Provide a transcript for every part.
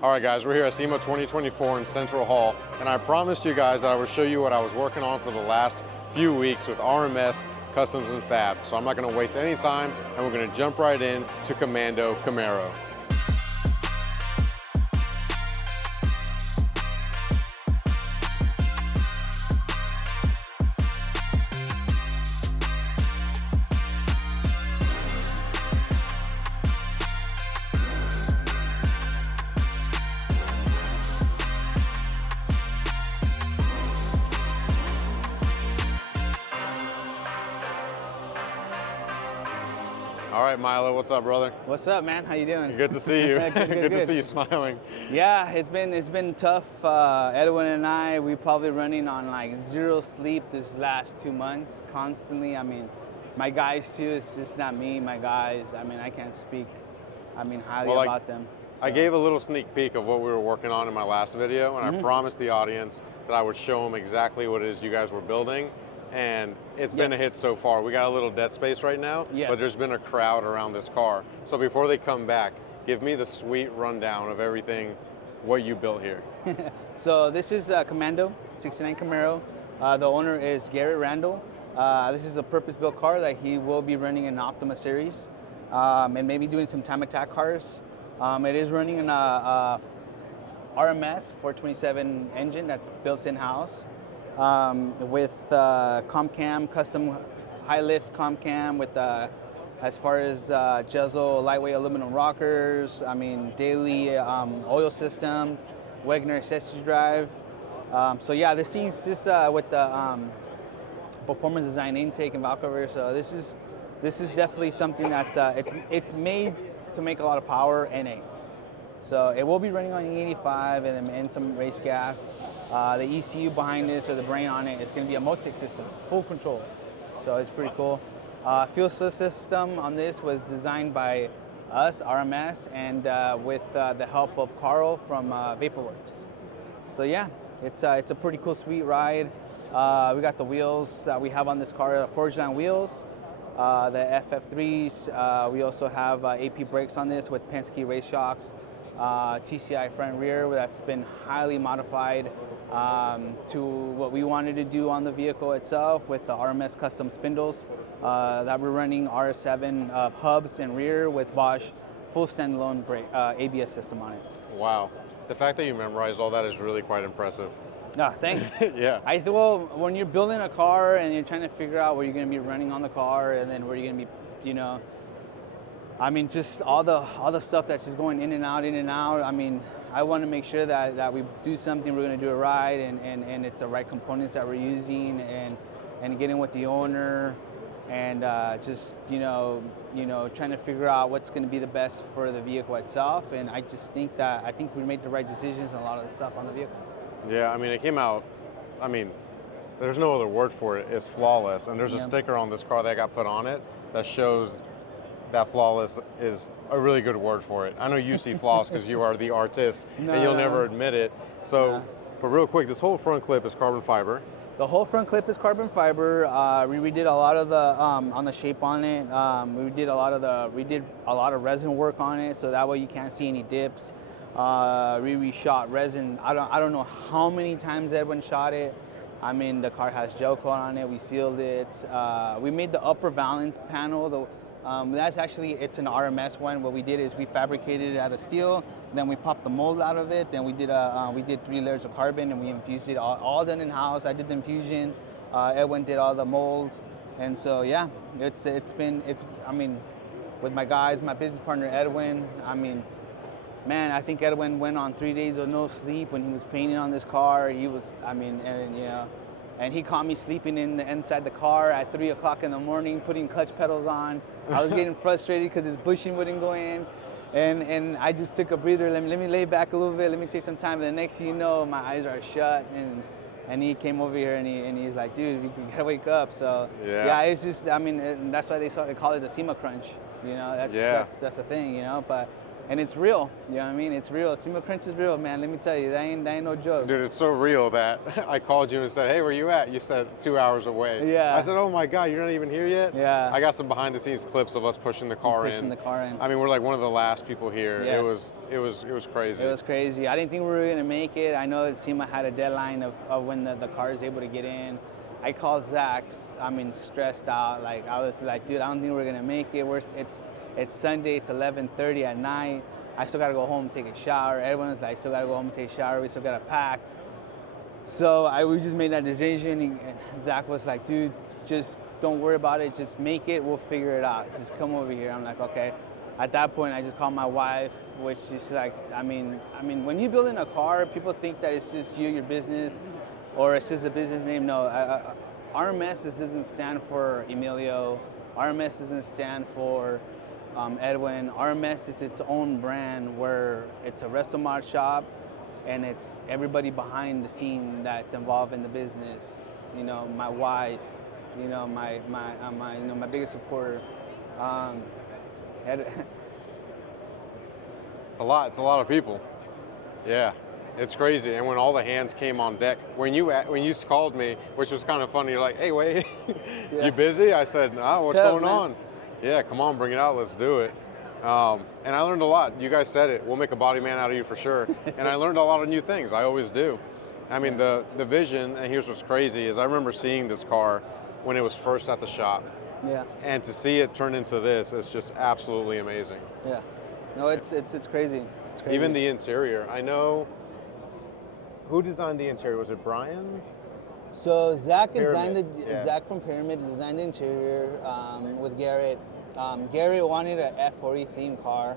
All right, guys, we're here at SEMA 2024 in Central Hall, and I promised you guys that I would show you what I was working on for the last few weeks with RMS, Customs, and Fab. So I'm not gonna waste any time, and we're gonna jump right in to Commando Camaro. All right, Milo, what's up, brother? What's up, man? How you doing? Good to see you. Good. To see you smiling. Yeah, it's been tough. Edwin and I, we probably running on like zero sleep this last 2 months, constantly. I mean, my guys too. It's just not me. My guys. I mean, I can't speak. Highly about them. So. I gave a little sneak peek of what we were working on in my last video, and I promised the audience that I would show them exactly what it is you guys were building. And it's been a hit so far. We got a little dead space right now, but there's been a crowd around this car. So before they come back, give me the sweet rundown of everything, what you built here. So this is Commando, 69 Camaro. The owner is Garrett Randall. This is a purpose-built car that he will be running in Optima series and maybe doing some time attack cars. It is running an RMS 427 engine that's built in-house. With ComCam, custom high lift ComCam with as far as Jezel lightweight aluminum rockers, daily oil system, Wagner accessory drive. So yeah, this is with the performance design intake and valve cover. So this is definitely something that's it's made to make a lot of power NA. So it will be running on E85 and some race gas. The ECU behind this, or the brain on it, is going to be a Motic system, full control. So it's pretty cool. Fuel system on this was designed by us, RMS, and with the help of Carl from Vaporworks. So yeah, it's a pretty cool, sweet ride. We got the wheels that we have on this car, Forge Line wheels, the FF3s. We also have AP brakes on this with Penske race shocks. TCI front rear that's been highly modified to what we wanted to do on the vehicle itself with the RMS custom spindles that we're running RS7 hubs and rear with Bosch full standalone brake, ABS system on it. Wow. The fact that you memorized all that is really quite impressive. No, thanks. Yeah. Well, when you're building a car and you're trying to figure out where you're going to be running on the car and then where you're going to be, just all the stuff that's just going in and out. I want to make sure that we do something, we're going to do it right, and it's the right components that we're using, and getting with the owner, and trying to figure out what's going to be the best for the vehicle itself. And I just think we made the right decisions on a lot of the stuff on the vehicle. Yeah, it came out, there's no other word for it. It's flawless. And there's a sticker on this car that got put on it that shows that flawless is a really good word for it. I know you see flaws because you are the artist and you'll never admit it. So, but real quick, this whole front clip is carbon fiber. The whole front clip is carbon fiber. We redid a lot of the on the shape on it. We did a lot of resin work on it, so that way you can't see any dips. We reshot resin. I don't know how many times Edwin shot it. The car has gel coat on it. We sealed it. We made the upper valance panel. It's an RMS one. What we did is we fabricated it out of steel, then we popped the mold out of it, then we did 3 layers of carbon, and we infused it all done in house. I did the infusion, Edwin did all the molds, and so yeah, it's with my guys, my business partner Edwin. I think Edwin went on 3 days of no sleep when he was painting on this car. He was, and he caught me sleeping inside the car at 3 o'clock in the morning, putting clutch pedals on. I was getting frustrated because his bushing wouldn't go in. And I just took a breather. Let me lay back a little bit. Let me take some time. And the next thing you know, my eyes are shut. And he came over here and he's like, dude, you gotta wake up. So yeah, it's just, that's why they call it the SEMA crunch. That's the thing, But and it's real. You know what I mean? It's real. SEMA crunch is real, man. Let me tell you, that ain't no joke. Dude, it's so real that I called you and said, hey, where you at? You said 2 hours away. Yeah. I said, oh my God, you're not even here yet? Yeah. I got some behind the scenes clips of us pushing the car in. Pushing the car in. I mean, we're like one of the last people here. Yes. It was crazy. It was crazy. I didn't think we were gonna make it. I know SEMA had a deadline of when the car is able to get in. I called Zach, I mean, stressed out. Like, I was like, dude, I don't think we're gonna make it. It's Sunday, it's 11:30 at night. I still gotta go home and take a shower. Everyone's like, still gotta go home and take a shower. We still gotta pack. So we just made that decision. And Zach was like, dude, just don't worry about it. Just make it. We'll figure it out. Just come over here. I'm like, okay. At that point, I just called my wife, which is like, I mean, when you're building a car, people think that it's just you, your business, or it's just a business name. No, RMS doesn't stand for Emilio. RMS doesn't stand for Edwin. RMS is its own brand where it's a restomod shop, and it's everybody behind the scene that's involved in the business. You know, my wife. You know, my biggest supporter. It's a lot. It's a lot of people. Yeah. It's crazy, and when all the hands came on deck, when you called me, which was kind of funny, you're like, "Hey, wait, Yeah. you busy?" I said, "No, what's tough, going man. on?" Yeah, come on, bring it out, let's do it. And I learned a lot. You guys said it. We'll make a body man out of you for sure. And I learned a lot of new things. I always do. I mean, the vision, and here's what's crazy is I remember seeing this car when it was first at the shop, Yeah. and to see it turn into this is just absolutely amazing. Yeah. No, it's crazy. It's crazy. Even the interior. I know. Who designed the interior? Was it Brian? So Zach designed Yeah. Zach from Pyramid designed the interior with Garrett. Garrett wanted an F40 themed car.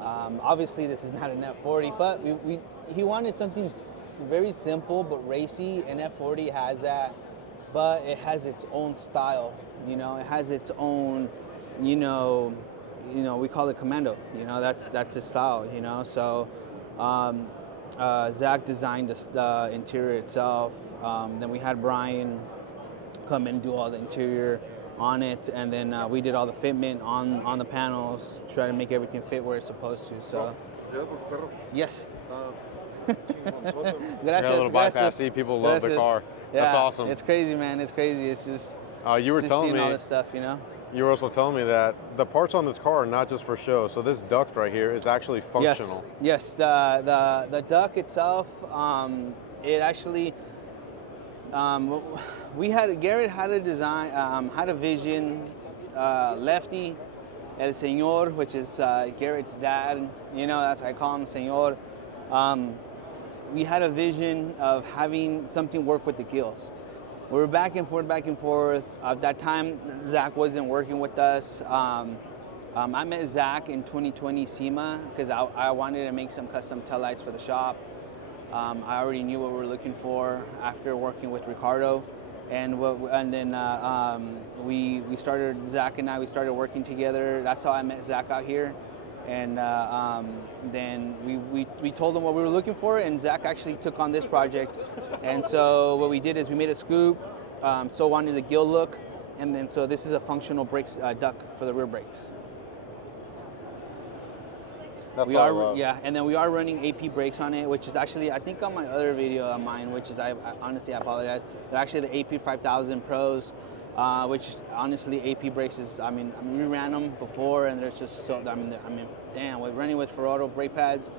Obviously, this is not an F40, but he wanted something very simple but racy. And F40 has that, but it has its own style. You know, it has its own. You know, we call it Commando. You know, that's his style. You know, so. Zach designed the interior itself. Then we had Brian come and do all the interior on it, and then we did all the fitment on the panels, try to make everything fit where it's supposed to. So, yes. Got a Gracias. little bypass. See, people love the car. Yeah, That's awesome. It's crazy, man. It's crazy. It's just. You were just telling seeing me all this stuff, you know. You were also telling me that the parts on this car are not just for show. So this duct right here is actually functional. Yes. The duct itself, it actually. Garrett had a design, had a vision. Lefty, El Señor, which is Garrett's dad. You know, that's I call him Señor. We had a vision of having something work with the gills. We were back and forth. At that time, Zach wasn't working with us. I met Zach in 2020 SEMA because I wanted to make some custom tail lights for the shop. I already knew what we were looking for after working with Ricardo, and then we started. Zach and I started working together. That's how I met Zach out here, and then we told him what we were looking for, and Zach actually took on this project. And so what we did is we made a scoop, so wanted the gill look, and then so this is a functional brakes duct for the rear brakes. That's all I love. Yeah, and then we are running AP brakes on it, which is actually I think on my other video of mine, which is I honestly apologize. They're actually the AP 5000 Pros, which is, honestly AP brakes is we ran them before and they're just so damn, we're running with Ferraro brake pads.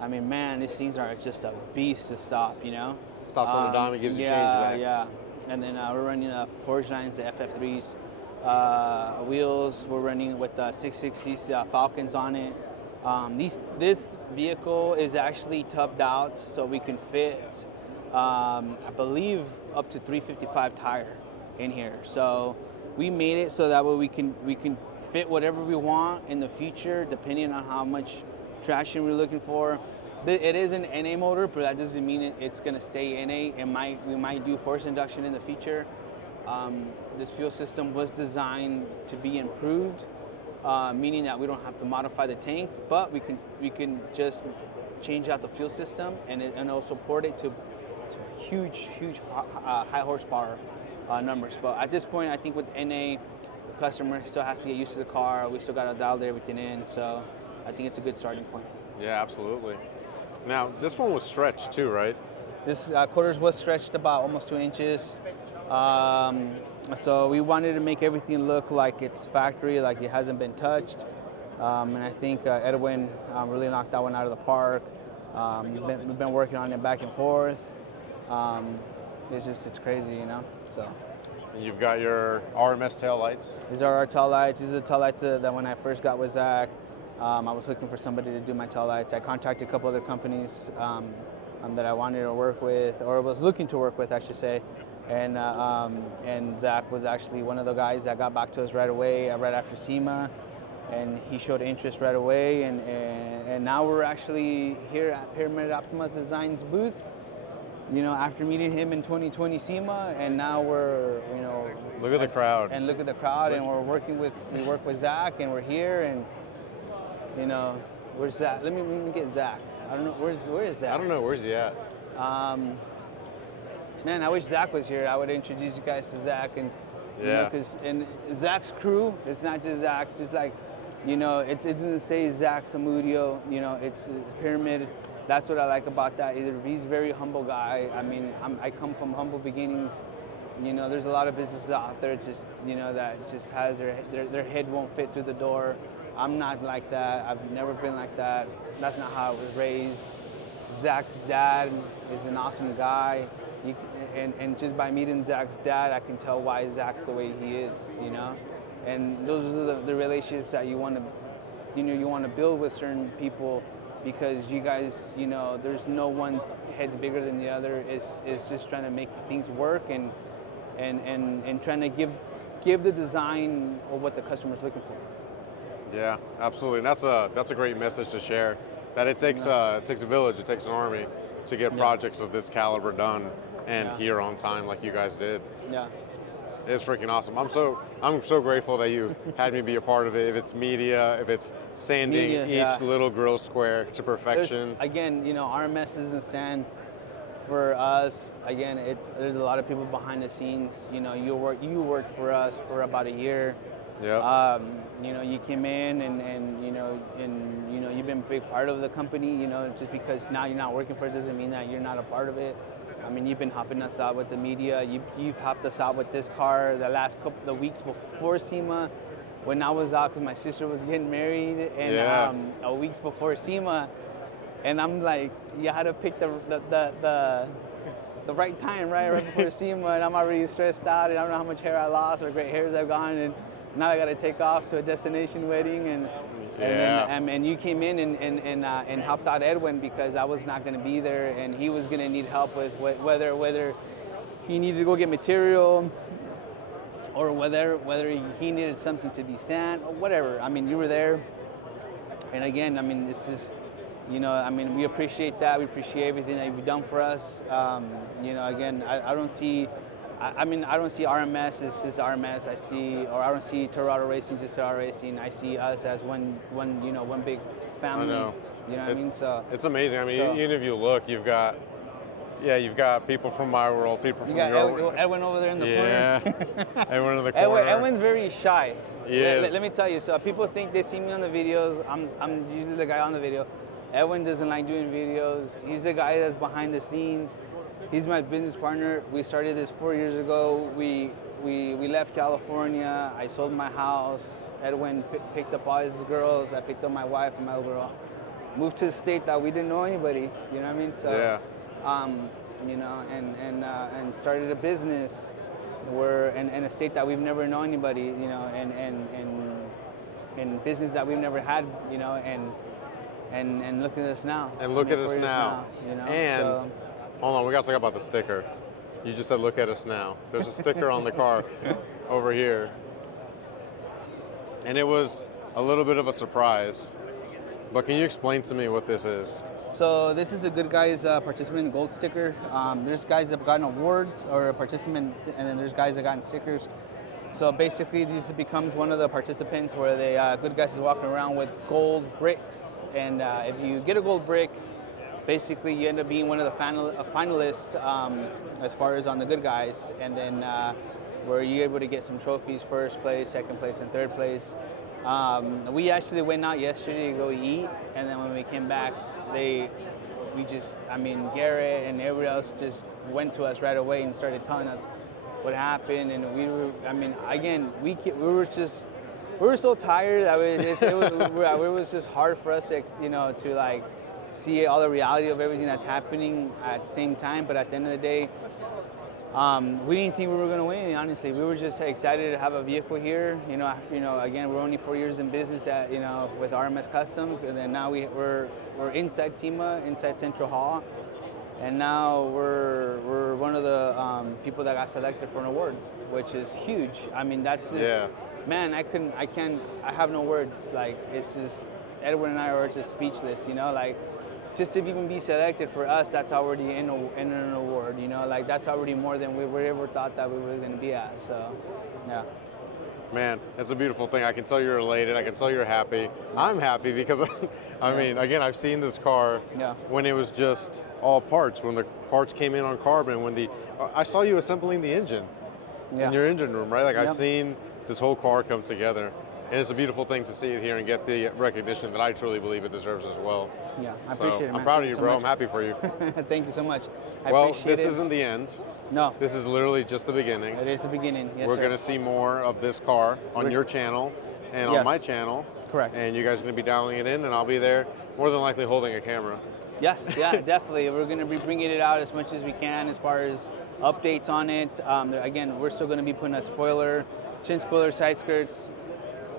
I mean, man, these things are just a beast to stop, you know. Stops on a dime and gives you change back. Yeah. And then we're running Forge Lines, the FF3s wheels. We're running with 660 Falcons on it. This vehicle is actually tubbed out, so we can fit, I believe, up to 355 tire in here. So we made it so that way we can fit whatever we want in the future, depending on how much traction we're looking for. It is an NA motor, but that doesn't mean it's going to stay NA. We might do force induction in the future. This fuel system was designed to be improved, meaning that we don't have to modify the tanks, but we can just change out the fuel system and it'll support it to huge high horsepower numbers. But at this point, I think with NA, the customer still has to get used to the car. We still got to dial everything in. So I think it's a good starting point. Yeah, absolutely. Now, this one was stretched too, right? This quarters was stretched about almost 2 inches. So we wanted to make everything look like it's factory, like it hasn't been touched. And I think Edwin really knocked that one out of the park. We've been working on it back and forth. It's crazy, you know. So. You've got your RMS tail lights. These are our tail lights. These are the tail lights that when I first got with Zach, I was looking for somebody to do my tail lights. I contacted a couple other companies that I wanted to work with, or was looking to work with, I should say. And Zach was actually one of the guys that got back to us right away, right after SEMA, and he showed interest right away. And now we're actually here at Pyramid Optimus Designs booth. You know, after meeting him in 2020 SEMA, and now we're, you know, look at the crowd. And look at the crowd, and we work with Zach, and we're here, and you know, where's Zach? Let me get Zach. I don't know where is Zach? I don't know, where's he at? Man, I wish Zach was here. I would introduce you guys to Zach, and you yeah, know, and Zach's crew. It's not just Zach. Just like, you know, it doesn't say Zach Samudio. You know, it's Pyramid. That's what I like about that. He's a very humble guy. I mean, I come from humble beginnings. You know, there's a lot of businesses out there just, you know, that just has their head won't fit through the door. I'm not like that. I've never been like that. That's not how I was raised. Zach's dad is an awesome guy. And just by meeting Zach's dad, I can tell why Zach's the way he is, you know? And those are the relationships that you want to build with certain people, because you guys, you know, there's no one's head's bigger than the other. It's just trying to make things work and trying to give the design of what the customer's looking for. Yeah, absolutely. And that's a great message to share. That it takes a village, it takes an army to get projects of this caliber done and here on time like you guys did. Yeah. It's freaking awesome. I'm so grateful that you had me be a part of it. If it's media, if it's sanding each little grill square to perfection. Again, you know, RMS isn't sand for us. Again, there's a lot of people behind the scenes. You know, you worked for us for about a year. Yeah. You know, you came in and you know you've been a big part of the company. You know, just because now you're not working for it doesn't mean that you're not a part of it. I mean, you've been helping us out with the media. You've helped us out with this car the last couple of weeks before SEMA, when I was out because my sister was getting married, and weeks before SEMA, and I'm like, you had to pick the right time, right before SEMA, and I'm already stressed out, and I don't know how much hair I lost or great hairs I've gone, and now I got to take off to a destination wedding, and you came in and helped out Edwin because I was not going to be there, and he was going to need help with whether he needed to go get material or whether he needed something to be sent or whatever. I mean, you were there, and again, I mean, it's just, you know, I mean, we appreciate that. We appreciate everything that you've done for us. You know, again, I don't see RMS as just RMS. I don't see Tirado Racing just Tirado Racing. I see us as one big family. I know. You know what I mean? So it's amazing. I mean, even if you look, you've got people from my world, people from your world. Edwin over there in the corner. Edwin in the corner. Edwin's very shy. Yes. Let me tell you. So people think they see me on the videos. I'm usually the guy on the video. Edwin doesn't like doing videos. He's the guy that's behind the scene. He's my business partner. We started this 4 years ago. We left California. I sold my house. Edwin picked up all his girls. I picked up my wife and my little girl. Moved to a state that we didn't know anybody. You know what I mean? So, you know, and started a business in a state that we've never known anybody. You know, and business that we've never had. You know, and look at us now. And look at us now. You know, and hold on, we got to talk about the sticker. You just said, look at us now. There's a sticker on the car over here. And it was a little bit of a surprise. But can you explain to me what this is? So this is a Good Guys Participant Gold sticker. There's guys that have gotten awards or a participant, and then there's guys that gotten stickers. So basically, this becomes one of the participants where the Good Guys is walking around with gold bricks. And if you get a gold brick, basically you end up being one of the finalists as far as on the Good Guys, and then where you're able to get some trophies, first place, second place, and third place. We actually went out yesterday to go eat, and then when we came back, Garrett and everybody else just went to us right away and started telling us what happened, and we were so tired. It was just hard for us to like see all the reality of everything that's happening at the same time. But at the end of the day, we didn't think we were going to win. Honestly, we were just excited to have a vehicle here. Again, we're only 4 years in business with RMS Customs, and then now we're inside SEMA, inside Central Hall, and now we're one of the people that got selected for an award, which is huge. I mean, that's just, man, I have no words. Like, it's just, Edwin and I are just speechless, like, just to even be selected for us, that's already in an award, like, that's already more than we ever thought that we were going to be at, so, yeah. Man, it's a beautiful thing. I can tell you're elated. I can tell you're happy. I'm happy because, I mean, again, I've seen this car when it was just all parts, when the parts came in on carbon, I saw you assembling the engine in your engine room, right? Like, I've seen this whole car come together. And it's a beautiful thing to see it here and get the recognition that I truly believe it deserves as well. Yeah, I appreciate it, man. I'm proud of you, bro. I'm happy for you. Thank you so much. Well, this isn't the end. No. This is literally just the beginning. It is the beginning, yes, We're going to see more of this car on your channel and on my channel. Correct. And you guys are going to be dialing it in, and I'll be there more than likely holding a camera. Yes, yeah, definitely. We're going to be bringing it out as much as we can as far as updates on it. Again, we're still going to be putting a spoiler, chin spoiler, side skirts.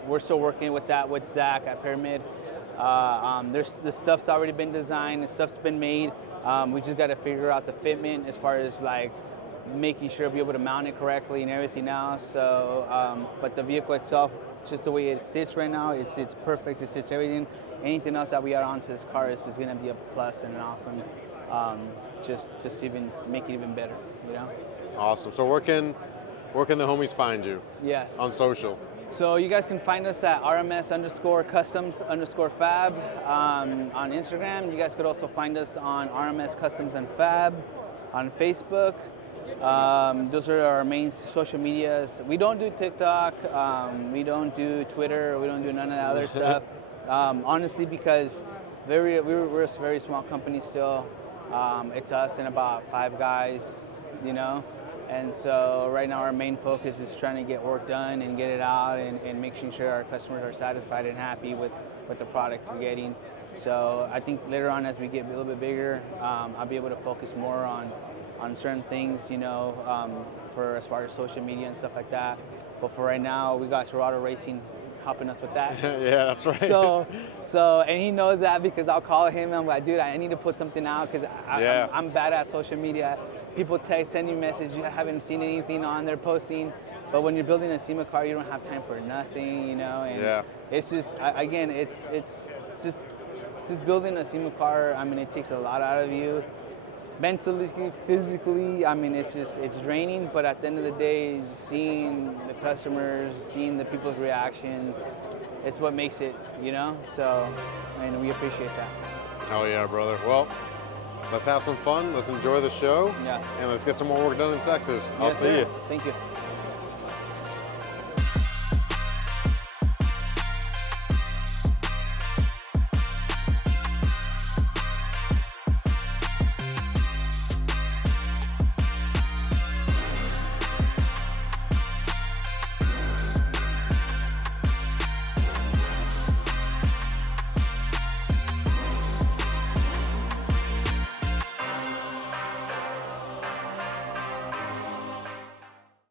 We're still working with that with Zach at Pyramid. The stuff's already been designed, the stuff's been made. We just got to figure out the fitment as far as like making sure we'll be able to mount it correctly and everything else. So, but the vehicle itself, just the way it sits right now, it's perfect. It sits everything. Anything else that we add onto this car is going to be a plus and an awesome, just to even make it even better, Awesome. So where can the homies find you? Yes. On social. So you guys can find us at RMS_customs_fab on Instagram. You guys could also find us on RMS Customs and Fab on Facebook. Those are our main social medias. We don't do TikTok. We don't do Twitter. We don't do none of that other stuff. Honestly, because we're a very small company still. It's us and about 5 guys, And so right now our main focus is trying to get work done and get it out and making sure our customers are satisfied and happy with the product we're getting. So I think later on as we get a little bit bigger, I'll be able to focus more on certain things, for as far as social media and stuff like that. But for right now, we got Tirado Racing helping us with that. Yeah, that's right. So, and he knows that because I'll call him and I'm like, dude, I need to put something out because I'm bad at social media. People send you messages, you haven't seen anything on there posting, but when you're building a SEMA car, you don't have time for nothing, and it's just, again, it's just building a SEMA car. I mean, it takes a lot out of you, mentally, physically. I mean, it's draining, but at the end of the day, seeing the customers, seeing the people's reaction, it's what makes it, so, and we appreciate that. Hell yeah, brother. Well, let's have some fun. Let's enjoy the show. Yeah. And let's get some more work done in Texas. I'll see you. Thank you.